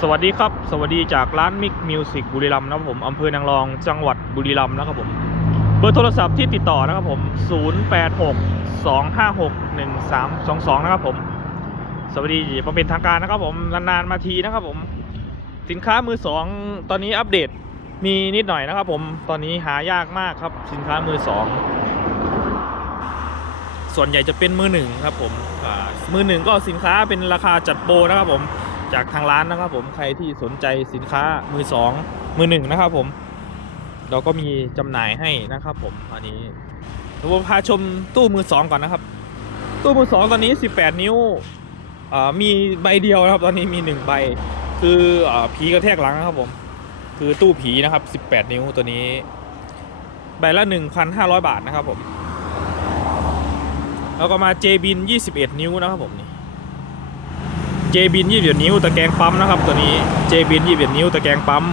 สวัสดีครับ สวัสดีจากร้านมิกมิวสิกบุรีรัมย์นะครับผมอำเภอนางรองจังหวัดบุรีรัมย์นะครับผมเบอร์โทรศัพท์ที่ติดต่อนะครับผม 086 256 1322 นะครับผมสวัสดีมาเป็นทางการนะครับผมนานๆมาทีนะครับผม สินค้ามือสองตอนนี้อัปเดตมีนิดหน่อยนะครับผมตอนนี้หายากมากครับ สินค้ามือสองส่วนใหญ่จะเป็นมือหนึ่งครับผมมือหนึ่งก็สินค้าเป็นราคาจัดโปรนะครับผม จากทางร้านนะครับผมใครที่สนใจสินค้ามือสองมือหนึ่งนะครับผมเราก็มีจำหน่ายให้นะครับผมอันนี้เดี๋ยวผมพาชมตู้มือสองก่อนนะครับ ตู้มือสองตอนนี้ 18 นิ้วมีใบเดียวนะครับ ตอนนี้มีหนึ่งใบ คืออผีกระแทกหลังนะครับผม คือตู้ผีนะครับ 18 นิ้วตัวนี้ ใบละ 1,500 บาทนะครับผม แล้วก็มา j b i n 21 นิ้วนะครับผมนี่ j b i n 21นิ้วตะแกรงปั๊มนะครับ ตัวนี้ j b i n 21นิ้วตะแกรงปั๊ม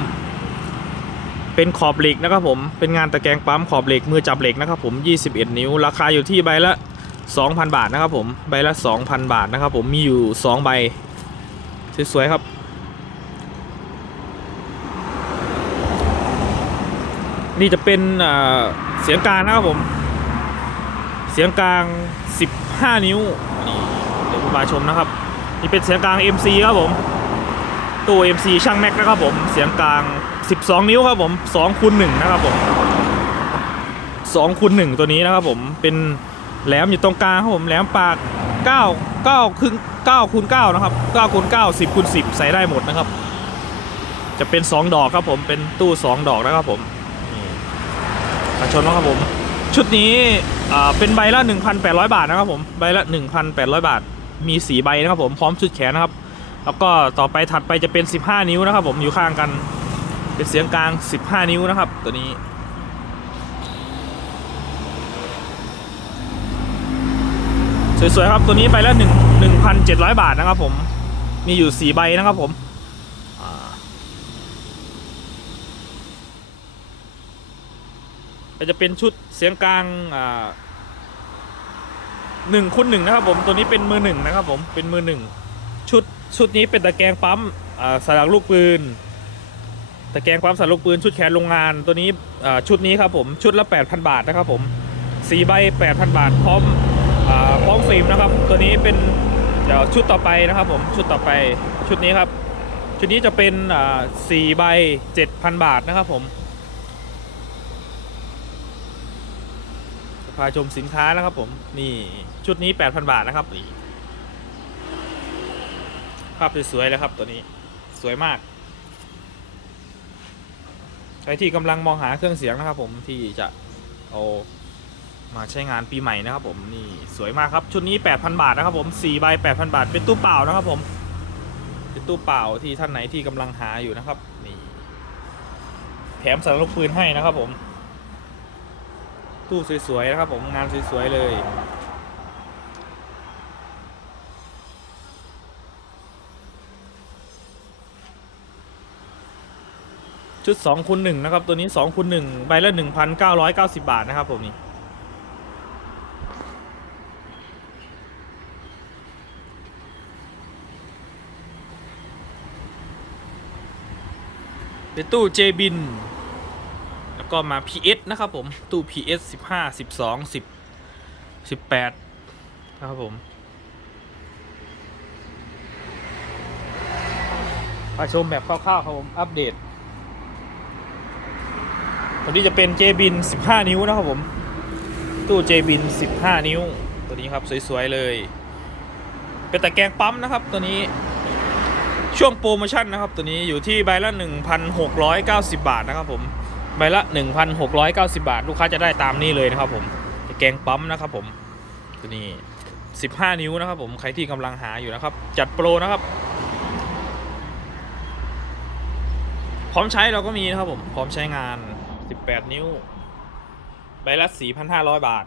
เป็นขอบเหล็กนะครับผมเป็นงานตะแกรงปั๊มขอบเหล็กมือจับเหล็กนะครับผม 21 นิ้ว ราคาอยู่ที่ใบละ 2,000 บาทนะครับผมใบละ 2,000 บาทนะครับผมมีอยู่ 2 ใบสวยๆครับ นี่จะเป็นเสียงกลางนะครับผม เสียงกลาง 15 นิ้วเดี๋ยวมาชมนะครับ นี่เป็นเสียงกลาง MC ครับผม ตู้ MC ช่างแม็กนะครับผม เสียงกลาง 12 นิ้วครับผม2คูณ1นะครับผม2คูณ1ตัวนี้นะครับผม เป็นแหลมอยู่ตรงกลางครับผม แหลมปาก 9 9ครึ่ง9คูณ9นะครับ9คูณ9 10คูณ10 ใส่ได้หมดนะครับ จะเป็น 2 ดอกครับผม เป็นตู้ 2 ดอกนะครับผมมาชนนะครับผม ชุดนี้เป็นใบละ 1,800 บาทนะครับผม ใบละ 1,800 บาท มีสีใบนะครับผมพร้อมชุดแขนนะครับ แล้วก็ต่อไปถัดไปจะเป็น 15 นิ้วนะครับ ผมอยู่ข้างกันเป็นเสียงกลาง 15 นิ้วนะครับ ตัวนี้สวยๆครับตัวนี้ใบละ1 1,700บาทนะครับ ผมมีอยู่4ใบนะครับผมก็จะเป็นชุดเสียงกลางอ่า หนึ่งคูณหนึ่งนะครับผมตัวนี้เป็นมือหนึ่งนะครับผมเป็นมือหนึ่งชุดชุดนี้เป็นตะแกรงปั๊มอ่าสลักลูกปืนตะแกรงปั๊มสลักลูกปืนชุดแขนโรงงานตัวนี้อ่าชุดนี้ครับผมชุดละ 8,000 บาทนะครับผมสีใบ 8,000 บาท พร้อมอ่าพร้อมฟิล์มนะครับ ตัวนี้เป็นเดี๋ยวชุดต่อไปนะครับผมชุดต่อไปชุดนี้ครับชุดนี้จะเป็นอ่าสี่ใบ 7,000 บาทนะครับผม พาชมสินค้านะครับผม นี่ชุดนี้ 8,000 บาทนะครับนี่ภาพสวยๆเลยครับตัวนี้สวยมาก ใครที่กำลังมองหาเครื่องเสียงนะครับ ผมที่จะเอามาใช้งานปีใหม่นะครับ ผมนี่สวยมากครับ ชุดนี้ 8,000 บาทนะครับ ผม4ใบ8,000 บาท เป็นตู้เปล่านะครับ ผมเป็นตู้เปล่าที่ท่านไหนที่กำลังหาอยู่นะครับนี่แถมสารลูกปืนให้นะครับ ผม ตู้สวยๆนะครับผมงานสวยๆเลย ชุด2คูณ1นะครับ ตัวนี้2คูณ1ใบละ 1,990 บาทนะครับผมนี่เป็นตู้เจบิน แล้วก็มา PS นะครับผม ตู้ PS 15 12 10 18 นะครับผมมาชมแบบคร่าวๆครับผม อัปเดตตัวนี้จะเป็น j b i n 15 นิ้วนะครับผม ตู้ j b i n 15 นิ้ว ตัวนี้ครับ สวย ๆ เลย เป็นตะแกรงปั๊มนะครับ ตัวนี้ช่วงโปรโมชั่นนะครับ ตัวนี้อยู่ที่ใบละ 1,690 บาทนะครับผม ใบละ 1,690 บาท ลูกค้าจะได้ตามนี้เลยนะครับผมแกงปั๊มนะครับผมตัวนี้ 15 นิ้วนะครับผมใครที่กำลังหาอยู่นะครับ จัดโปรนะครับ พร้อมใช้เราก็มีนะครับผมพร้อมใช้งาน 18 นิ้ว ใบละ 4,500 บาท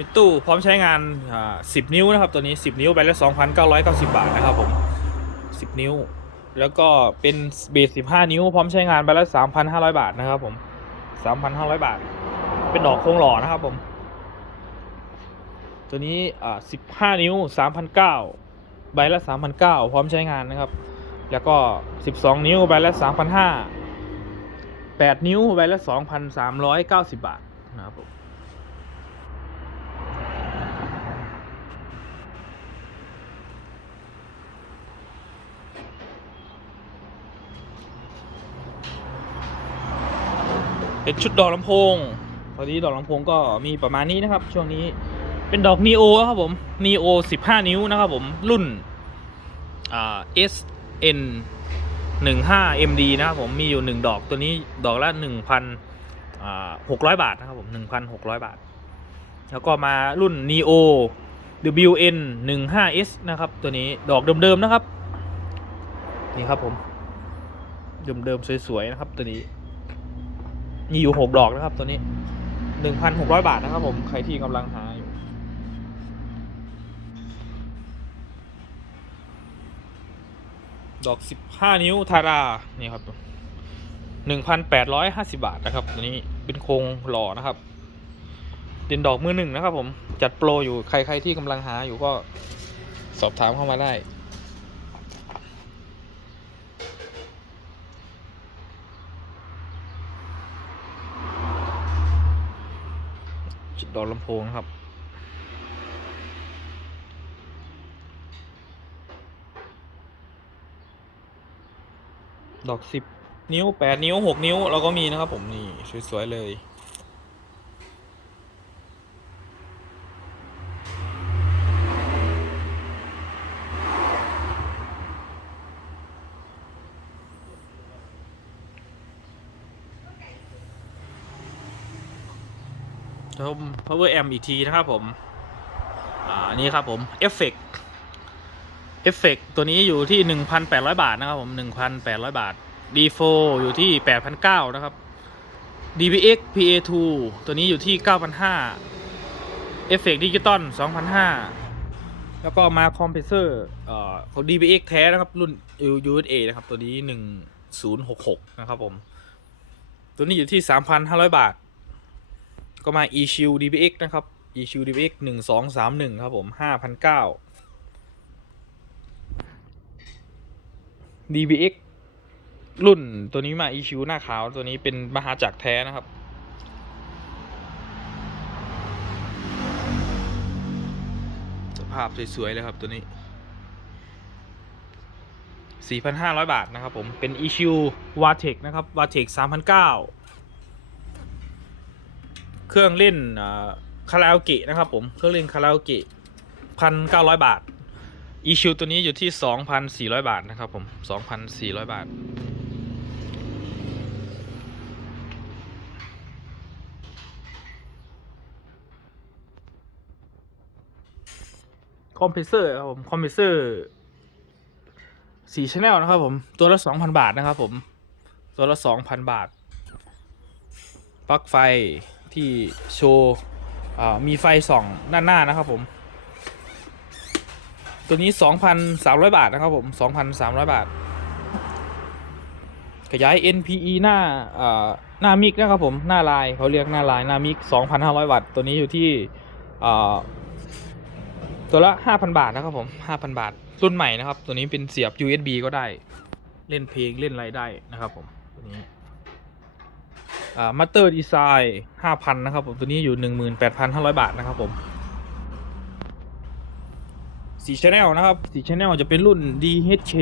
เป็นตู้พร้อมใช้งานอ่า10 นิ้วนะครับ ตัวนี้ 10 นิ้วใบละ2,990 บาทนะครับผม 10 นิ้ว แล้วก็เป็นเบส15 นิ้ว พร้อมใช้งานใบละ3,500 บาทนะครับ ผม 3,500 บาท เป็นดอกโครงหล่อนะครับผม ตัวนี้อ่า15 นิ้ว 3,900ใบละ 3,900 พร้อมใช้งานนะครับ แล้วก็ 12 นิ้วใบละ3,500 8 นิ้วใบละ2,390 บาทนะครับผม เป็นชุดดอกลำโพง ตอนนี้ดอกลำโพงก็มีประมาณนี้นะครับ ช่วงนี้เป็นดอก Neo ครับผม Neo 15 นิ้วนะครับผม รุ่นอ่า SN 15 MD นะครับผม มีอยู่ 1 ดอกตัวนี้ดอกละ1,000อ่า600 บาทนะครับผม 1,600 บาท แล้วก็มารุ่น Neo WN 15S นะครับตัวนี้ดอกเดิมๆนะครับ นี่ครับผม เดิมๆสวยๆนะครับตัวนี้ มีอยู่หกดอกนะครับ ตัวนี้หนึ่งพันหกร้อยบาทนะครับ ผมใครที่กำลังหาอยู่ ดอกสิบห้านิ้วทารานี่ครับหนึ่งพันแปดร้อยห้าสิบาทนะครับ ตัวนี้เป็นโครงหล่อนะครับเป็นดอกมือหนึ่งนะครับ ผมจัดโปรอยู่ใครใครที่กำลังหาอยู่ก็สอบถามเข้ามาได้ จุดดอกลำโพงครับ ดอกสิบนิ้วแปดนิ้วหกนิ้ว เราก็มีนะครับผมนี่ สวย ๆ เลย power amp อีกทีนะครับผม อ่า นี่ครับผมเอฟเฟกเอฟเฟกตัวนี้อยู่ที่ 1,800 บาทนะครับผม 1,800 บาท D4 อยู่ที่ 8,900 นะครับ DBX PA2 ตัวนี้อยู่ที่ 9,500เอฟเฟกต์ดิจิตอล2,500 แล้วก็มาคอมเพรสเซอร์เอ่อของ DBX แท้นะครับ รุ่น USA นะครับ ตัวนี้ 1066 นะครับผม ตัวนี้อยู่ที่ 3,500 บาท ก็มา e s h i e l DBX นะครับ e s h i e l DBX หนึ่งสองสามหนึ่งครับผมห้าพันเก้า DBX รุ่นตัวนี้มา e s h i e l หน้าขาวตัวนี้เป็นมหาจักรแท้นะครับสภาพสวยๆเลยครับตัวนี้ 4,500 บาทนะครับผม เป็น e s h i e l v a t e c นะครับ v a t e c 3,900 เครื่องเล่นคาราโอเกะนะครับผมเครื่องเล่นคาราโอเกะพันเก้าร้อยบาทอีชิวตัวนี้อยู่ที่สองพันสี่ร้อยบาทนะครับผมสองพันสี่ร้อยบาทคอมเพรสเซอร์ครับผมคอมเพรสเซอร์สี่ชแนลนะครับผมตัวละสองพันบาทนะครับผมตัวละสองพันบาทปลั๊กไฟ ที่โชว์มีไฟส่องด้านหน้านะครับผม ตัวนี้ 2,300 บาทนะครับผม 2,300 บาท ขยาย NPE หน้าหน้ามิกนะครับผมหน้าลายเขาเรียกหน้าลายหน้ามิก 2,500 วัตต์ตัวนี้อยู่ที่ตัวละ 5,000 บาทนะครับผม 5,000 บาท รุ่นใหม่นะครับ ตัวนี้เป็นเสียบ USB ก็ได้ เล่นเพลงเล่นอะไรได้นะครับผมตัวนี้ อ่ามาเตอร์ดีไซน์ห้าพันนะครับผมตัวนี้อยู่หนึ่งหมื่นแปดพันห้าร้อยบาทนะครับผมสีชแนลนะครับสีชแนลจะเป็นรุ่น DHK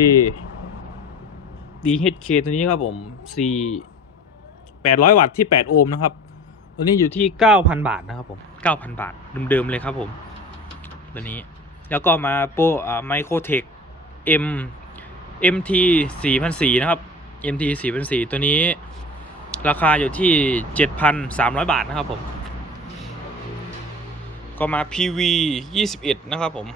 DHK ตัวนี้ครับผมสี่แปดร้อยวัตต์ที่แปดโอห์มนะครับ ตัวนี้อยู่ที่เก้าพันบาทนะครับผมเก้าพันบาทเดิมๆเลยครับผม ตัวนี้แล้วก็มาโปรอ่าไมโครเทค M MT สี่พันสี่นะครับ MT สี่พันสี่ตัวนี้ ราคาอยู่ที่ 7,300 บาทนะครับผม ก็มา PV 21 นะครับผม